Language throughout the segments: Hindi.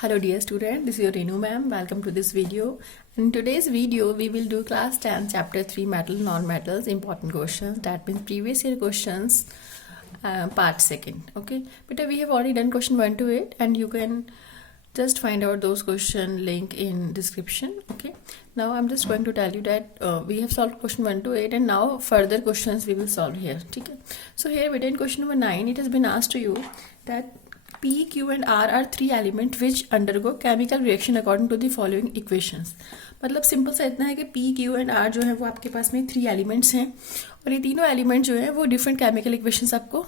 Hello dear student, this is your Renu ma'am. Welcome to this video. In today's video, we will do class 10 chapter 3 metal non-metals important questions. That means previous year questions part second. Okay, but we have already done question 1 to 8 and you can just find out those question link in description. Okay, now I'm just going to tell you that we have solved question 1 to 8 and now further questions we will solve here. Okay, so here within question number 9 it has been asked to you that P, Q and R are three elements which undergo chemical reaction according to the following equations. मतलब सिंपल सा इतना है कि P, Q and R जो है वो आपके पास में थ्री एलिमेंट्स हैं और ये तीनों एलिमेंट जो है वो डिफरेंट केमिकल इक्वेशंस आपको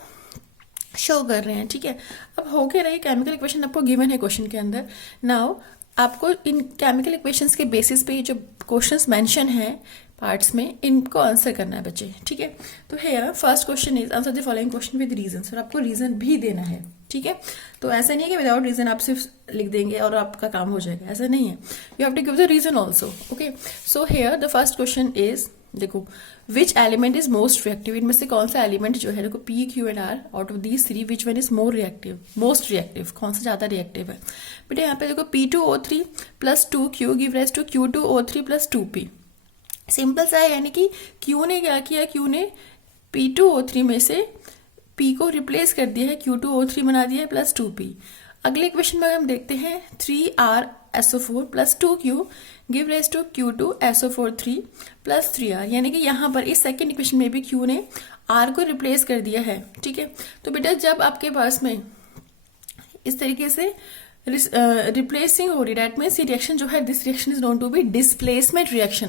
शो कर रहे हैं. ठीक है, अब हो के रही केमिकल इक्वेशन आपको गिवन है क्वेश्चन के अंदर. नाउ आपको इन केमिकल इक्वेशंस के बेसिस पे जो क्वेश्चंस मेंशन है पार्ट्स में इनको आंसर करना है बच्चे. ठीक है, तो है first question is answer the following question with reason और आपको रीजन भी देना है. ठीक है, तो ऐसा नहीं है कि विदाउट रीजन आप सिर्फ लिख देंगे और आपका काम हो जाएगा, ऐसा नहीं है. You have to give the reason also. Okay, so here the first question is, देखो which element is most reactive. इनमें से कौन सा एलिमेंट जो है देखो P, Q and R out of these three which one is more reactive, most reactive, कौन सा ज्यादा रिएक्टिव है. बेटा यहाँ पे देखो P2O3 plus 2Q give rise to Q2O3 plus 2P. Simple सा है, यानी कि Q ने क्या किया, Q ने P2O3 में से P को रिप्लेस कर दिया है, Q2O3 बना दिया है प्लस 2P. अगले इक्वेशन में हम देखते हैं 3RSO4 plus 2Q give rise to Q2SO4 plus 3R. यानी कि यहाँ पर इस सेकेंड इक्वेशन में भी Q ने R को रिप्लेस कर दिया है. ठीक है, तो बेटा जब आपके पास में इस तरीके से रिप्लेसिंग हो रही, डेट मीन्स रिएक्शन जो है this reaction is known to be displacement reaction.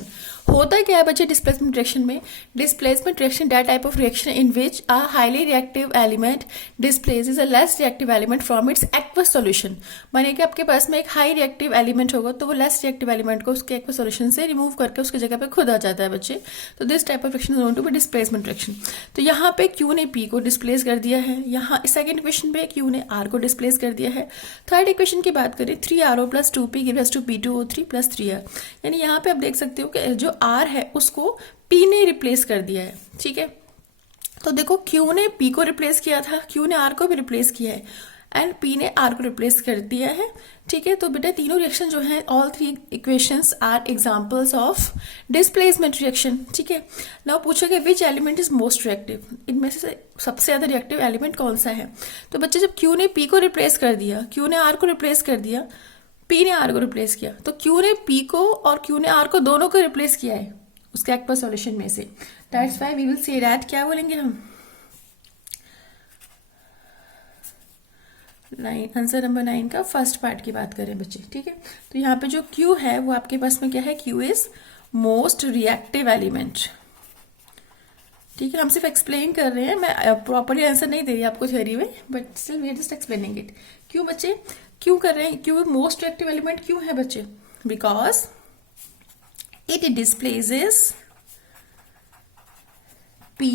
होता क्या है बच्चे डिस्प्लेसमेंट रिएक्शन में? Displacement reaction that type of reaction in which a highly reactive element displaces a less reactive element from its aqueous solution. माने कि आपके पास में एक हाई रिएक्टिव एलिमेंट होगा तो वो लेस रिएक्टिव एलिमेंट को उसके एक्वस सॉल्यूशन से रिमूव करके उसकी जगह पे खुद आ जाता है बच्चे. तो this type of reaction is known to be displacement reaction. तो यहाँ पे Q ने P को डिस्प्लेस कर दिया है, यहाँ सेकेंड इक्वेशन पे Q ने R को डिस्प्लेस कर दिया है. थर्ड इक्वेशन की बात करें 3RO plus 2P gives to P2O3 plus 3R. यानी यहाँ पे आप देख सकते हो कि जो R है उसको P ने रिप्लेस कर दिया है. ठीक है, तो देखो Q ने P को रिप्लेस किया था, Q ने R को भी रिप्लेस किया है एंड P ने R को रिप्लेस कर दिया है. ठीक है, तो बेटा तीनों रिएक्शन जो है all three equations are examples of displacement reaction. ठीक है, नाउ पूछोगे which element is most reactive, इनमें से सबसे ज्यादा रिएक्टिव एलिमेंट कौन सा है. तो बच्चे जब Q ने P को रिप्लेस कर दिया, Q ने R को रिप्लेस कर दिया, P ने R को रिप्लेस किया, तो Q ने P को और Q ने R को दोनों को रिप्लेस किया है उसके एक्वस सॉल्यूशन में से. That's why we will say that, क्या बोलेंगे हम, आंसर नंबर 9 का फर्स्ट पार्ट की बात करें बच्चे. ठीक है, तो यहाँ पे जो Q है वो आपके पास में क्या है, Q is most reactive element. ठीक है, हम सिर्फ एक्सप्लेन कर रहे हैं, मैं प्रॉपरली आंसर नहीं दे रही आपको थ्योरी में, but still we are just explaining it. क्यों बच्चे, क्यों कर रहे हैं, क्यों मोस्ट रिएक्टिव एलिमेंट क्यों है बच्चे? Because it displaces P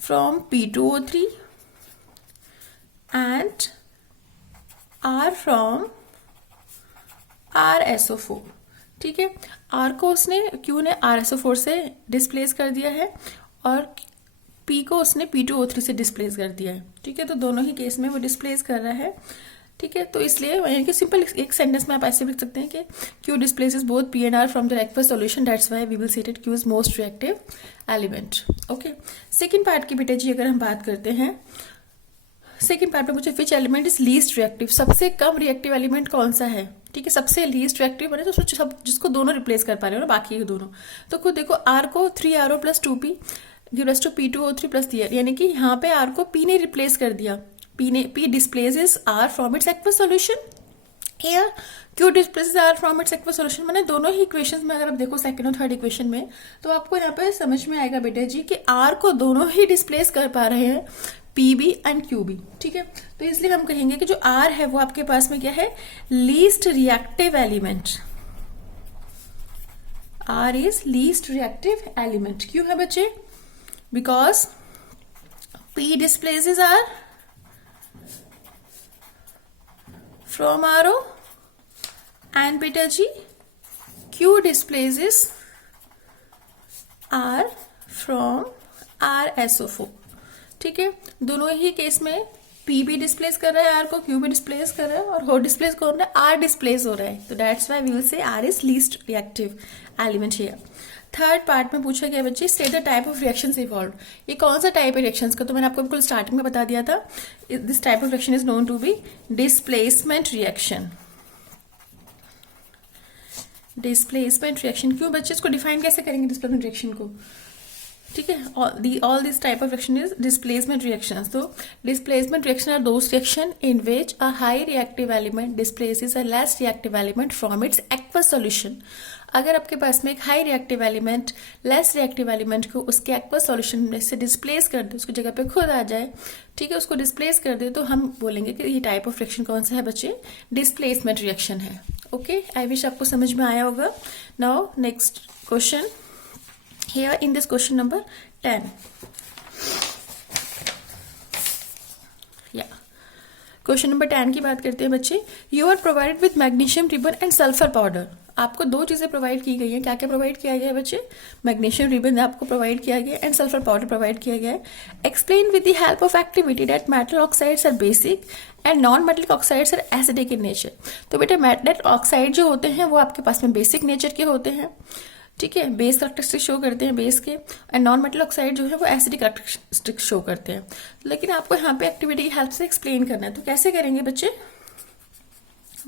from P2O3 and R from RSO4. ठीक है, R को उसने Q ने RSO4 से डिस्प्लेस कर दिया है और P को उसने P2O3 से डिस्प्लेस कर दिया है. ठीक है, तो दोनों ही केस में वो डिस्प्लेस कर रहा है. ठीक है, तो इसलिए यानी कि सिंपल एक सेंटेंस में आप ऐसे लिख सकते हैं कि Q displaces both P and R from the aqueous solution, that's why we will say that Q is most reactive element. Okay, second part की बेटा जी अगर हम बात करते हैं, सेकंड पार्ट में मुझे विच एलिमेंट इज लीस्ट रिएक्टिव, सबसे कम रिएक्टिव एलिमेंट कौन सा है. ठीक है, सबसे लीस्ट रिएक्टिव बने तो सब जिसको दोनों रिप्लेस कर पा रहे हो ना, बाकी के दोनों. तो खुद देखो R को 3RO plus 2P gives to P2O3 plus 3R. यानी कि यहाँ पे R को P ने रिप्लेस कर दिया, P displaces R from its aqueous solution. Here Q displaces R from its aqueous solution. मैंने दोनों ही इक्वेशंस में अगर आप देखो सेकंड और थर्ड इक्वेशन में, तो आपको यहाँ पे समझ में आएगा बेटा जी कि R को दोनों ही डिस्प्लेस कर पा रहे हैं, P भी एंड Q भी. ठीक है, तो इसलिए हम कहेंगे कि जो R है वो आपके पास में क्या है, least reactive element. R is least reactive element. क्यों है बच्चे? Because P displaces R from RO and beta G, Q displaces R from RSO4. ठीक है, दोनों ही केस में P भी डिस्प्लेस कर रहा है R को, Q भी डिस्प्लेस कर रहा है, और हो डिस्प्लेस कौन रहा है, R डिस्प्लेस हो रहा है. तो that's why we will say R is least reactive element here. Third part में पूछा गया बच्चे, state the type of reactions involve. ये कौन सा टाइप है रिएक्शंस का, तो मैंने आपको बिल्कुल स्टार्टिंग में बता दिया था. This type of reaction is known to be displacement reaction. Displacement reaction क्यों बच्चे, इसको डिफाइन कैसे करेंगे डिस्प्लेसमेंट रिएक्शन को. ठीक है, all this type of reaction is displacement reactions. तो displacement reaction are those reaction in which a high reactive element displaces a less reactive element from its aqueous solution. अगर आपके पास में एक high reactive element less reactive element को उसके एक्वस सॉल्यूशन में से डिस्प्लेस कर दे, उसकी जगह पे खुद आ जाए, ठीक है, उसको डिस्प्लेस कर दे, तो हम बोलेंगे कि ये टाइप ऑफ रिएक्शन कौन सा है बच्चे, डिस्प्लेसमेंट रिएक्शन है. ओके, आई विश आपको समझ में आया होगा. Now next question here in this question number 10. Question number 10 की बात करते हैं बच्चे. You are provided with magnesium ribbon and sulphur powder. आपको दो चीजें प्रोवाइड की गई हैं. क्या क्या प्रोवाइड किया गया है बच्चे, मैग्नीशियम रिबन आपको प्रोवाइड किया गया है एंड सल्फर पाउडर प्रोवाइड किया गया है. Explain with the help of activity that metal oxides are basic and non metallic oxides are acidic in nature. तो बेटा मेटल ऑक्साइड जो होते हैं वो आपके पास में बेसिक नेचर के होते हैं, ठीक है, बेस करेक्टरिस्टिक शो करते हैं बेस के, एंड नॉन मेटल ऑक्साइड जो है वो एसिडिक करेक्टरिस्टिक शो करते हैं. लेकिन आपको यहाँ पे एक्टिविटी की हेल्प से एक्सप्लेन करना है. तो कैसे करेंगे बच्चे,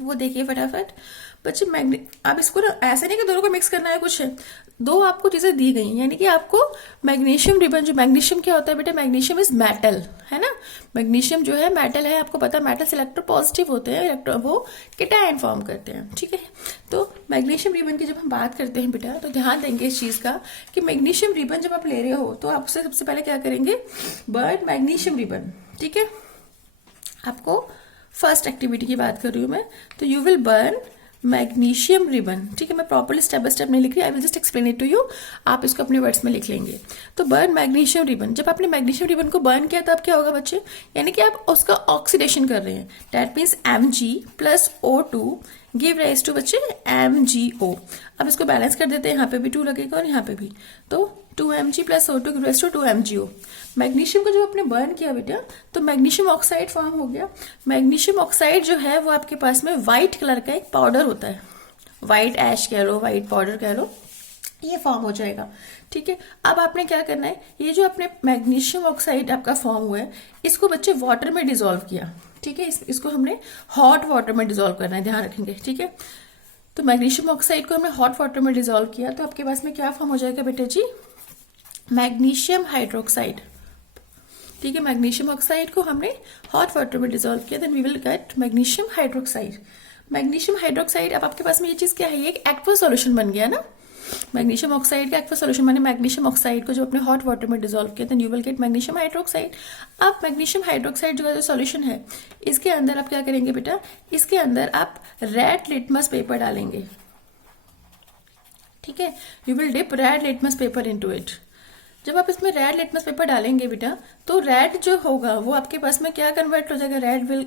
वो देखिए फटाफट बच्चे. आप इसको ना ऐसे नहीं कि दोनों को मिक्स करना है, कुछ है, दो आपको चीजें दी गई हैं, यानी कि आपको मैग्नीशियम रिबन, जो मैग्नीशियम क्या होता है बेटा, मैग्नीशियम इज मेटल, है ना. मैग्नीशियम जो है मेटल है, आपको पता है मेटल्स इलेक्ट्रोपॉजिटिव होते हैं, वो केटायन फॉर्म करते हैं, ठीक है. तो मैग्नीशियम रिबन की जब हम बात करते हैं बेटा, तो ध्यान देंगे इस चीज का कि मैग्नीशियम रिबन जब आप ले रहे हो तो आपसे सबसे पहले क्या करेंगे, बर्न मैग्नीशियम रिबन, ठीक है. आपको फर्स्ट एक्टिविटी की बात कर रही हूं मैं, तो you will burn magnesium ribbon, ठीक है. मैं प्रॉपर्ली स्टेप बाय स्टेप नहीं लिख रही, I will just explain it to you. आप इसको अपने वर्ड्स में लिख लेंगे. तो बर्न मैग्नीशियम रिबन, जब आपने मैग्नीशियम रिबन को बर्न किया तब क्या होगा बच्चे, यानी कि आप उसका ऑक्सीडेशन कर रहे हैं. That means Mg plus O2 give rise to बच्चे MgO. अब इसको बैलेंस कर देते हैं, यहाँ पे भी 2 लगेगा और यहाँ पे भी, तो 2Mg plus O2 give rise to 2MgO. Magnesium को जो आपने बर्न किया बेटा, तो मैग्नीशियम ऑक्साइड फॉर्म हो गया. मैग्नीशियम ऑक्साइड जो है वो आपके पास में व्हाइट कलर का एक पाउडर होता है, व्हाइट ऐश कह लो, व्हाइट पाउडर कह लो, ये फॉर्म हो जाएगा, ठीक है. अब आपने क्या करना है, ये जो आपने मैग्नीशियम ऑक्साइड आपका फॉर्म हुआ है, इसको बच्चे वाटर में डिसॉल्व किया, ठीक है. इसको हमने हॉट वाटर में डिसॉल्व करना है, ध्यान रखेंगे, ठीक है. तो मैग्नीशियम ऑक्साइड को हमने हॉट वाटर में डिसॉल्व किया, तो आपके पास में क्या फॉर्म हो जाएगा बेटा जी, मैग्नीशियम हाइड्रोक्साइड, ठीक है. मैग्नीशियम ऑक्साइड को हमने हॉट वाटर में डिसॉल्व किया, then we will get magnesium hydroxide. Magnesium hydroxide, अब आपके पास में ये चीज क्या है, ये एक एक्वा सॉल्यूशन बन गया ना. मैग्नीशियम ऑक्साइड का एक्वा सॉल्यूशन माने मैग्नीशियम ऑक्साइड को जो अपने हॉट वाटर में डिसॉल्व किया, then you will get magnesium hydroxide. अब मैग्नीशियम हाइड्रोक्साइड जो सॉल्यूशन है, इसके अंदर आप क्या करेंगे बेटा, इसके अंदर आप रेड लिटमस पेपर डालेंगे, ठीक है. You will dip red litmus paper into it. जब आप इसमें रेड लिटमस पेपर डालेंगे बेटा, तो रेड जो होगा वो आपके पास में क्या कन्वर्ट हो जाएगा, red will,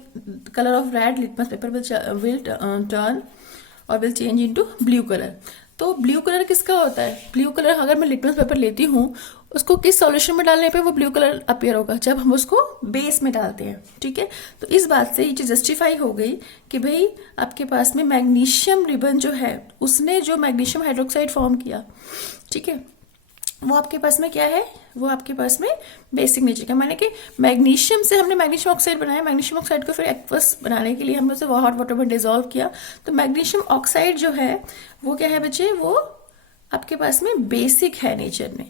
colour of red litmus paper will turn और will change into blue colour. तो ब्लू कलर किसका होता है, ब्लू कलर अगर मैं लिटमस पेपर लेती हूँ, उसको किस सॉल्यूशन में डालने पे वो ब्लू कलर अपीयर होगा, जब हम उसको बेस में डालते हैं, ठीक है. तो इस बात से ये चीज जस्टिफाई हो गई कि भाई आपके पास में मैग्नीशियम रिबन जो है, उसने जो मैग्नीशियम हाइड्रोक्साइड फॉर्म किया, ठीक है, वो आपके पास में क्या है, वो आपके पास में बेसिक नेचर का, माने कि मैग्नीशियम से हमने मैग्नीशियम ऑक्साइड बनाया, मैग्नीशियम ऑक्साइड को फिर एक्वस बनाने के लिए हमने उसे हॉट वाटर में डिसॉल्व किया. तो मैग्नीशियम ऑक्साइड जो है वो क्या है बच्चे, वो आपके पास में बेसिक है नेचर में,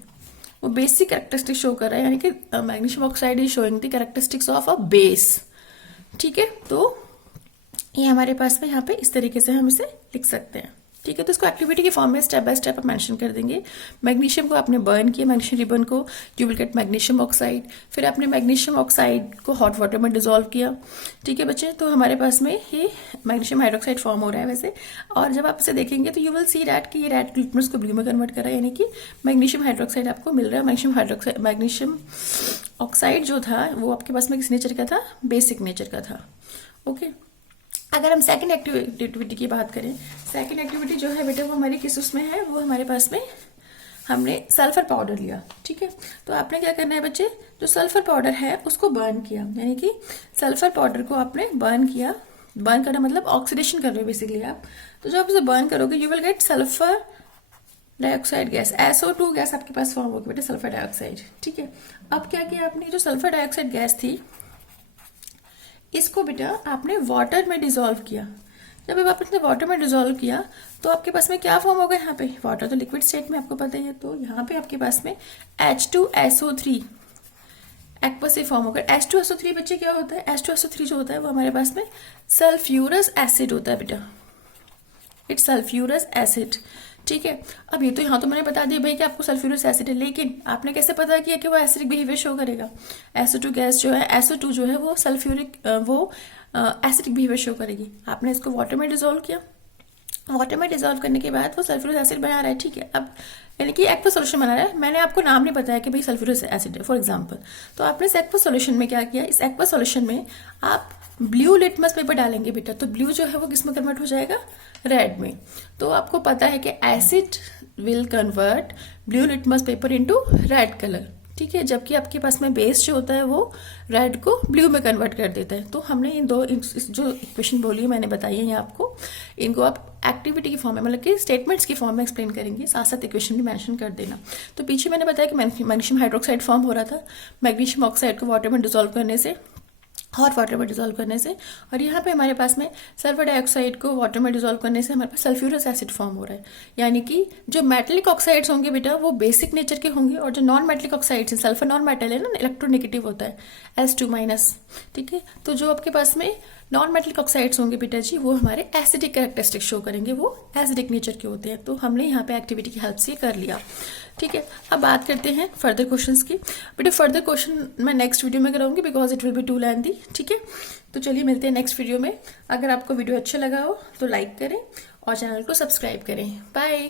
वो बेसिक कैरेक्टरिस्टिक शो कर रहा है, यानी कि magnesium oxide is showing the characteristics of a base, ठीक है. तो ये हमारे पास में यहाँ पे इस तरीके से हम इसे लिख सकते हैं, ठीक है. तो इसको एक्टिविटी के फॉर्म में स्टेप बाय स्टेप आप मेंशन कर देंगे. मैग्नीशियम को आपने बर्न किया, मैग्नीशियम रिबन को, you will get magnesium oxide. फिर आपने मैग्नीशियम ऑक्साइड को हॉट वाटर में डिसॉल्व किया, ठीक है बच्चे. तो हमारे पास में ये मैग्नीशियम हाइड्रोक्साइड फॉर्म हो रहा है वैसे. और जब आप इसे देखेंगे तो यू विल सी दैट कि ये रेड लिटमस को ब्लू में कन्वर्ट कर रहा है, यानी कि मैग्नीशियम हाइड्रोक्साइड आपको मिल रहा है. मैग्नीशियम ऑक्साइड जो था वो आपके पास में किस नेचर का था, बेसिक नेचर का था, ओके. अगर हम सेकंड एक्टिविटी की बात करें, सेकंड एक्टिविटी जो है बेटा वो हमारी किस उसमें है, वो हमारे पास में हमने सल्फर पाउडर लिया, ठीक है। तो आपने क्या करना है बच्चे, जो सल्फर पाउडर है उसको बर्न किया, यानी कि सल्फर पाउडर को आपने बर्न किया। बर्न करना मतलब ऑक्सीडेशन कर रहे हो बेसिकली आप। तो जब आप इसे बर्न करोगे you will gate sulphur dioxide gas, SO2 gas आपके पास फॉर्म होगी बेटा, सल्फर डाइऑक्साइड, ठीक है। अब क्या किया आपने, जो सल्फर डाइऑक्साइड गैस थी इसको बेटा आपने वाटर में डिसॉल्व किया। जब अब आपने वाटर में डिसॉल्व किया तो आपके पास में क्या फॉर्म होगा, यहाँ पे वाटर तो लिक्विड स्टेट में आपको पता ही है, तो यहाँ पे आपके पास में H2SO3 एक्वा से फॉर्म होगा। H2SO3 बच्चे क्या होता है, H2SO3 जो होता है वो हमारे पास में सल्फ्यूरस एसिड होता है बेटा, इट्स सल्फ्यूरस एसिड, ठीक है। अब ये तो यहाँ तो मैंने बता दिया भाई कि आपको सल्फ्यूरस एसिड है, लेकिन आपने कैसे पता किया कि वो एसिडिक बिहेवियर शो करेगा। SO2 गैस जो है, SO2 जो है वो सल्फ्यूरिक वो एसिडिक बिहेवियर शो करेगी। आपने इसको वाटर में डिसॉल्व किया, वाटर में डिसॉल्व करने के बाद वो सल्फ्यूरिक एसिड बना रहा है, ठीक है। अब यानी कि एक्वा सोल्यूशन बना रहा है, मैंने आपको नाम नहीं बताया कि भाई सल्फ्यूरिक एसिड है फॉर एग्जांपल। तो आपने इस एक्वा सोल्यूशन में क्या किया, इस एक्वा सोल्यूशन में आप ब्लू लिटमस पेपर डालेंगे बेटा, तो ब्लू जो है वो किस में कन्वर्ट हो जाएगा, रेड में। तो आपको पता है कि acid will convert blue litmus paper into red colour, ठीक है। जबकि आपके पास में बेस जो होता है वो रेड को ब्लू में कन्वर्ट कर देता है। तो हमने इन दो जो इक्वेशन बोली है मैंने बताई है आपको, इनको आप एक्टिविटी की फॉर्म में मतलब कि स्टेटमेंट्स की फॉर्म में एक्सप्लेन करेंगे, साथ साथ इक्वेशन भी मेंशन कर देना। तो पीछे मैंने बताया कि मैग्नीशियम हाइड्रोक्साइड फॉर्म हो रहा था मैग्नीशियम ऑक्साइड को वाटर में डिसॉल्व करने से, हॉट वाटर में डिसॉल्व करने से, और यहाँ पे हमारे पास में सल्फर डाइऑक्साइड को वाटर में डिसॉल्व करने से हमारे पास सल्फ्यूरस एसिड फॉर्म हो रहा है। यानी कि जो मेटेलिक ऑक्साइड्स होंगे बेटा वो बेसिक नेचर के होंगे, और जो नॉन मेटेलिक ऑक्साइड्स हैं, सल्फर नॉन मेटल है ना, इलेक्ट्रोनेगेटिव होता है S2-, ठीक है। तो जो आपके पास में नॉन मेटलिक ऑक्साइड्स होंगे बेटा जी वो हमारे एसिडिक कैरेक्टरिस्टिक शो करेंगे, वो एसिडिक नेचर के होते हैं। तो हमने यहाँ पे एक्टिविटी की हेल्प से कर लिया, ठीक है। अब बात करते हैं फर्दर क्वेश्चंस की। बेटा फर्दर क्वेश्चन मैं नेक्स्ट वीडियो में कराऊंगी because it will be too lengthy, ठीक है। तो चलिए मिलते हैं नेक्स्ट वीडियो में। अगर आपको वीडियो अच्छा लगा हो तो लाइक करें और चैनल को सब्सक्राइब करें। बाय।